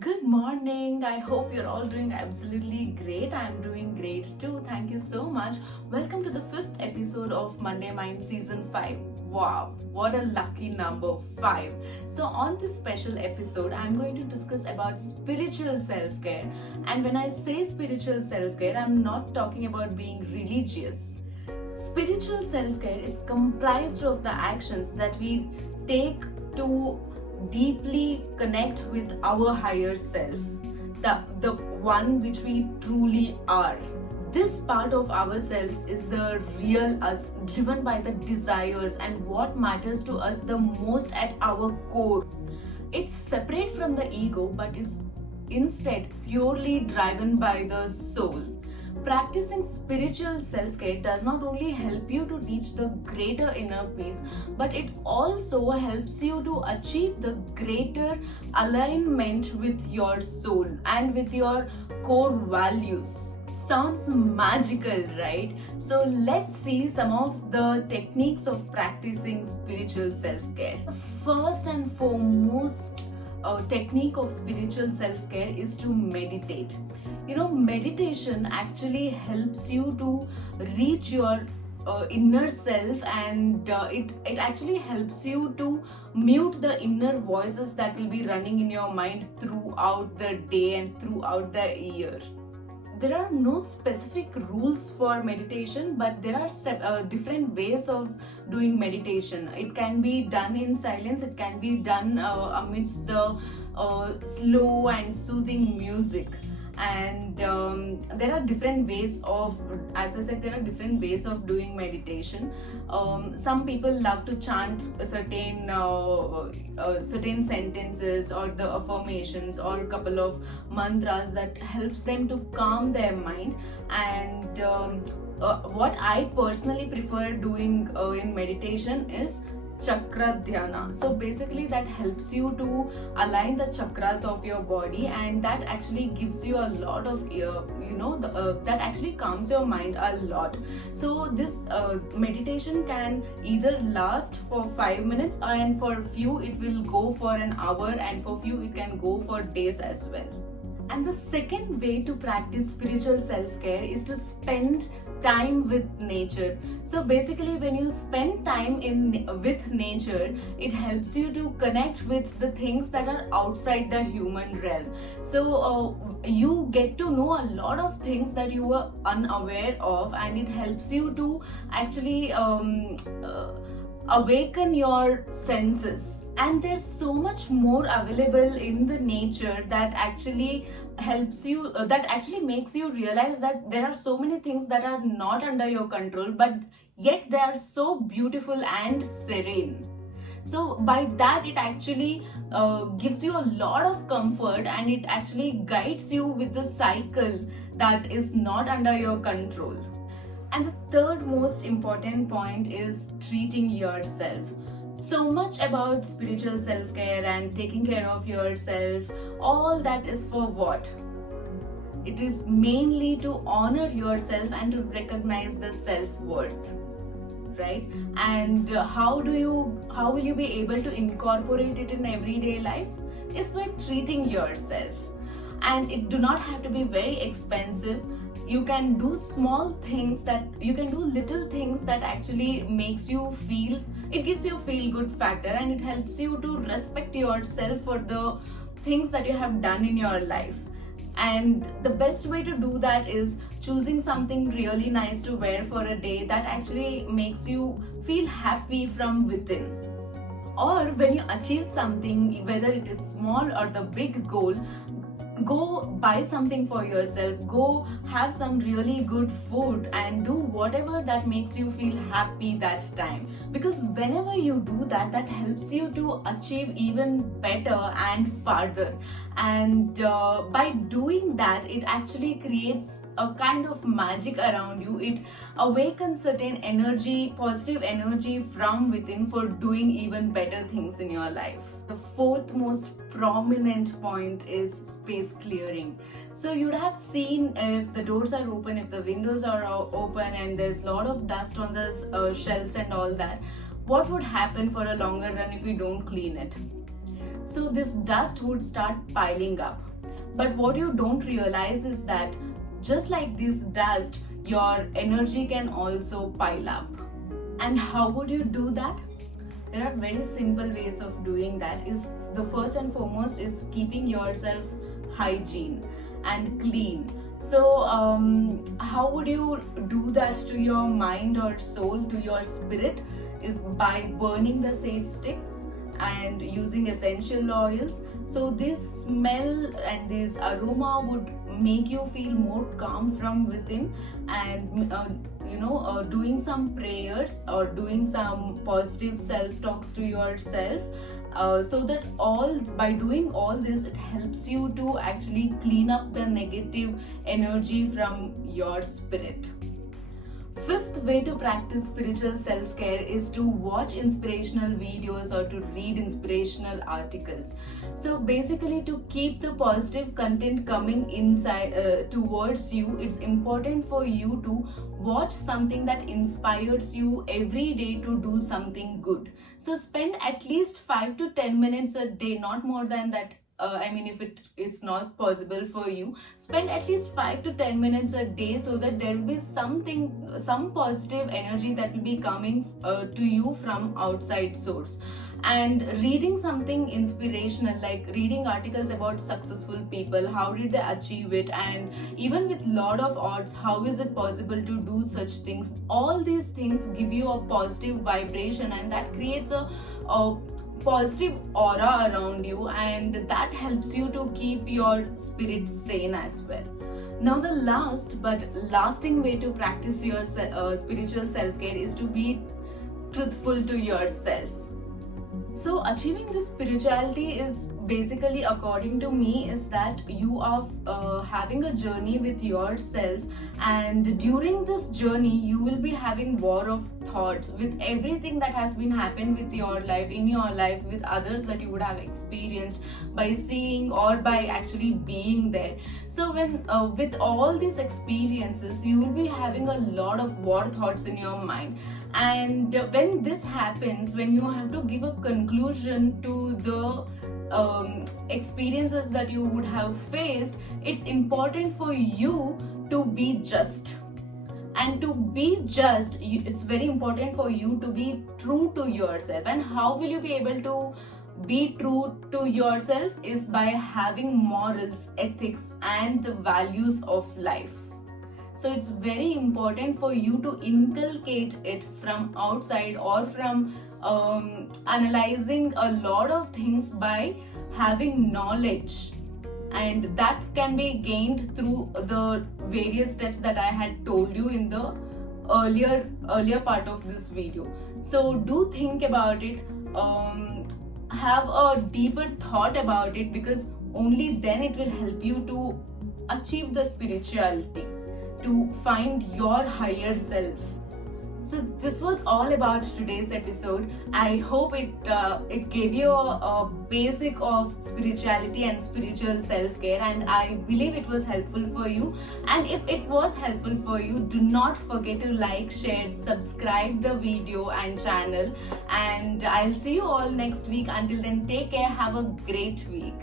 Good morning. I hope you're all doing absolutely great. I'm doing great too. Thank you so much. Welcome to the fifth episode of Monday Mind Season 5. Wow, what a lucky number 5. So, on this special episode, I'm going to discuss about spiritual self care. And when I say spiritual self care, I'm not talking about being religious. Spiritual self care is comprised of the actions that we take to deeply connect with our higher self, the one which we truly are. This part of ourselves is the real us, driven by the desires and what matters to us the most at our core. It's separate from the ego but is instead purely driven by the soul. Practicing spiritual self care does not only help you to reach the greater inner peace, but it also helps you to achieve the greater alignment with your soul and with your core values. Sounds magical, right? So let's see some of the techniques of practicing spiritual self care. First and foremost, technique of spiritual self care is to meditate. Meditation actually helps you to reach your inner self, and it actually helps you to mute the inner voices that will be running in your mind throughout the day and throughout the year. There are no specific rules for meditation, but there are different ways of doing meditation. It can be done in silence, it can be done amidst the slow and soothing music. And there are different ways of, as I said, there are different ways of doing meditation. Some people love to chant certain sentences or the affirmations or a couple of mantras that helps them to calm their mind. And what I personally prefer doing in meditation is chakra dhyana. So basically that helps you to align the chakras of your body, and that actually gives you a lot of that actually calms your mind a lot. So this meditation can either last for 5 minutes, and for few it will go for an hour, and for few it can go for days as well. And the second way to practice spiritual self-care is to spend time with nature. So basically when you spend time with nature, it helps you to connect with the things that are outside the human realm. So you get to know a lot of things that you were unaware of, and it helps you to actually awaken your senses. And there's so much more available in the nature that actually helps you, that actually makes you realize that there are so many things that are not under your control, but yet they are so beautiful and serene. So by that it actually gives you a lot of comfort, and it actually guides you with the cycle that is not under your control. And the third most important point is treating yourself. So much about spiritual self-care and taking care of yourself, all that is for what? It is mainly to honor yourself and to recognize the self-worth, right? And how will you be able to incorporate it in everyday life? Is by treating yourself. And it do not have to be very expensive. You can do little things that actually makes you feel, it gives you a feel good factor, and it helps you to respect yourself for the things that you have done in your life. And the best way to do that is choosing something really nice to wear for a day that actually makes you feel happy from within. Or when you achieve something, whether it is small or the big goal, go buy something for yourself, go have some really good food, and do whatever that makes you feel happy that time. Because whenever you do that, that helps you to achieve even better and farther. And by doing that, it actually creates a kind of magic around you. It awakens certain energy, positive energy from within for doing even better things in your life. The fourth most prominent point is space clearing. So you'd have seen, if the doors are open, if the windows are open, and there's a lot of dust on the shelves and all that, what would happen for a longer run if we don't clean it? So this dust would start piling up. But what you don't realize is that just like this dust, your energy can also pile up. And how would you do that? There are very simple ways of doing that. Is the first and foremost is keeping yourself hygiene and clean. So how would you do that to your mind or soul, to your spirit? Is by burning the sage sticks and using essential oils. So this smell and this aroma would make you feel more calm from within, and doing some prayers or doing some positive self talks to yourself, so that by doing all this, it helps you to actually clean up the negative energy from your spirit. Fifth way to practice spiritual self-care is to watch inspirational videos or to read inspirational articles. So basically, to keep the positive content coming inside towards you, it's important for you to watch something that inspires you every day to do something good. So spend at least 5 to 10 minutes a day, not more than that. If it is not possible for you, spend at least 5 to 10 minutes a day, so that there will be some positive energy that will be coming to you from outside source. And reading something inspirational, like reading articles about successful people, how did they achieve it, and even with lot of odds, how is it possible to do such things. All these things give you a positive vibration, and that creates a positive aura around you, and that helps you to keep your spirit sane as well. Now, the last but lasting way to practice your spiritual self-care is to be truthful to yourself. So achieving this spirituality is basically, according to me, is that you are having a journey with yourself, and during this journey you will be having war of thoughts with everything that has been happened with your life, in your life, with others that you would have experienced by seeing or by actually being there. So when with all these experiences, you will be having a lot of war thoughts in your mind. And when this happens, when you have to give a conclusion to the experiences that you would have faced, it's important for you to be just. And to be just, it's very important for you to be true to yourself. And how will you be able to be true to yourself? Is by having morals, ethics, and the values of life. So it's very important for you to inculcate it from outside, or from analyzing a lot of things by having knowledge. And that can be gained through the various steps that I had told you in the earlier part of this video. So do think about it, have a deeper thought about it, because only then it will help you to achieve the spirituality, to find your higher self. So this was all about today's episode. I hope it gave you a basic of spirituality and spiritual self-care, and I believe it was helpful for you. And if it was helpful for you, do not forget to like, share, subscribe the video and channel, and I'll see you all next week. Until then, take care, have a great week.